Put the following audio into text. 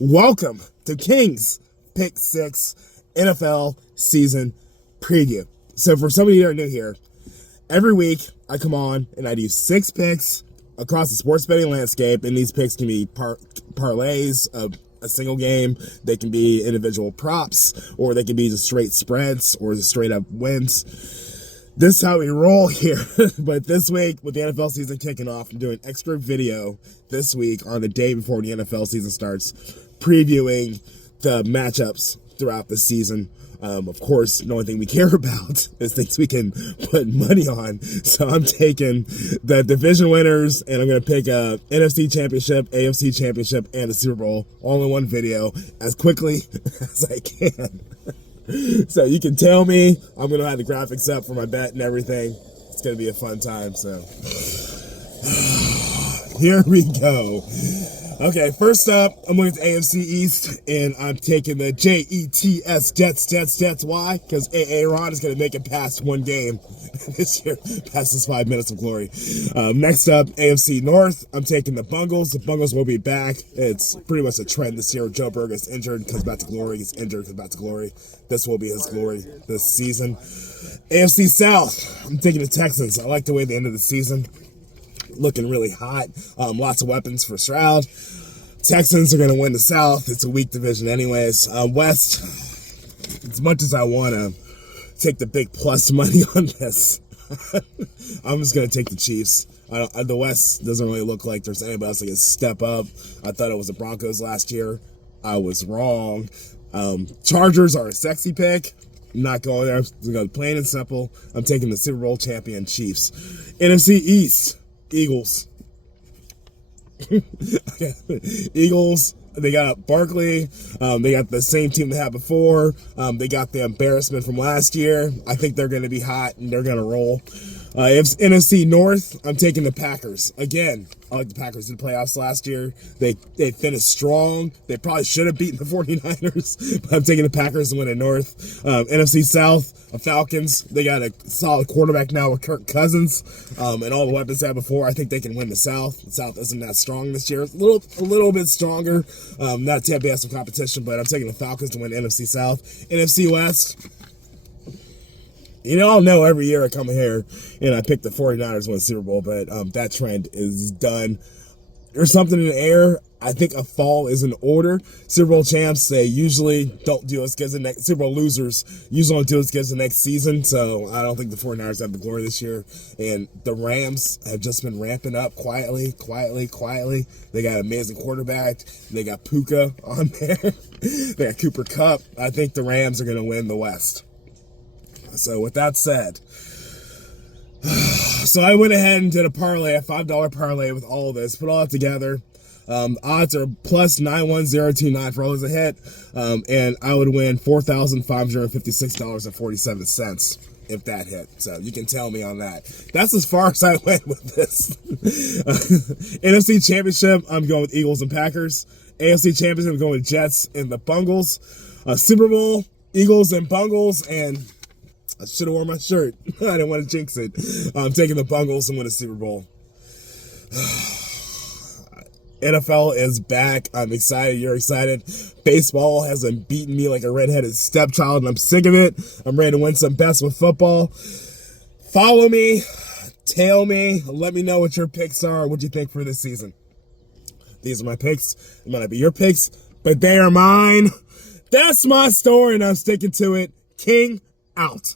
Welcome to King's Pick 6 NFL Season Preview. So for some of you that are new here, every week I come on and I do 6 picks across the sports betting landscape, and these picks can be parlays of a single game, they can be individual props, or they can be just straight spreads or just straight up wins. This is how we roll here. But this week, with the NFL season kicking off, I'm doing an extra video this week on the day before the NFL season starts, previewing the matchups throughout the season. Of course, the only thing we care about is things we can put money on. So I'm taking the division winners, and I'm going to pick a NFC Championship, AFC Championship, and a Super Bowl all in one video as quickly as I can. So you can tell me. I'm going to have the graphics up for my bet and everything. It's going to be a fun time. So here we go. Okay, first up, I'm going to AFC East, and I'm taking the Jets. Why? Because Aaron is going to make it past one game this year, past his 5 minutes of glory. Next up, AFC North, I'm taking the Bungles. The Bungles will be back. It's pretty much a trend this year. Joe Burrow gets injured, comes back to glory, gets injured, comes back to glory. This will be his glory this season. AFC South, I'm taking the Texans. I like the way they ended the season. Looking really hot. Lots of weapons for Stroud. Texans are going to win the South. It's a weak division anyways. West, as much as I want to take the big plus money on this, I'm just going to take the Chiefs. The West doesn't really look like there's anybody else that can step up. I thought it was the Broncos last year. I was wrong. Chargers are a sexy pick. I'm not going there. I'm going plain and simple. I'm taking the Super Bowl champion Chiefs. NFC East, Eagles. Eagles, they got Barkley. They got the same team they had before. They got the embarrassment from last year. I think they're going to be hot and they're going to roll. NFC North, I'm taking the Packers. Again, I like the Packers in the playoffs last year. They finished strong. They probably should have beaten the 49ers, but I'm taking the Packers to win in North. NFC South, Falcons. They got a solid quarterback now with Kirk Cousins, and all the weapons they had before. I think they can win the South. The South isn't that strong this year. A little bit stronger. Not Tampa Bay has some competition, but I'm taking the Falcons to win NFC South. NFC West. You all know every year I come here and I pick the 49ers to win the Super Bowl, but that trend is done. There's something in the air. I think a fall is in order. Super Bowl champs, they usually don't do as good as the next. Super Bowl losers usually don't do as good as the next season, so I don't think the 49ers have the glory this year. And the Rams have just been ramping up quietly. They got an amazing quarterback. They got Puka on there. They got Cooper Kupp. I think the Rams are going to win the West. So with that said, so I went ahead and did a parlay, a $5 parlay with all of this, put all that together. Odds are plus 91029 for all those a hit, and I would win $4,556.47 if that hit. So you can tell me on that. That's as far as I went with this. NFC Championship, I'm going with Eagles and Packers. AFC Championship, I'm going with Jets and the Bungles. Super Bowl, Eagles and Bungles, and I should have worn my shirt. I didn't want to jinx it. I'm taking the Bungles and win a Super Bowl. NFL is back. I'm excited. You're excited. Baseball hasn't beaten me like a redheaded stepchild, and I'm sick of it. I'm ready to win some bets with football. Follow me. Tell me. Let me know what your picks are. What you think for this season. These are my picks. It might not be your picks, but they are mine. That's my story, and I'm sticking to it. King out.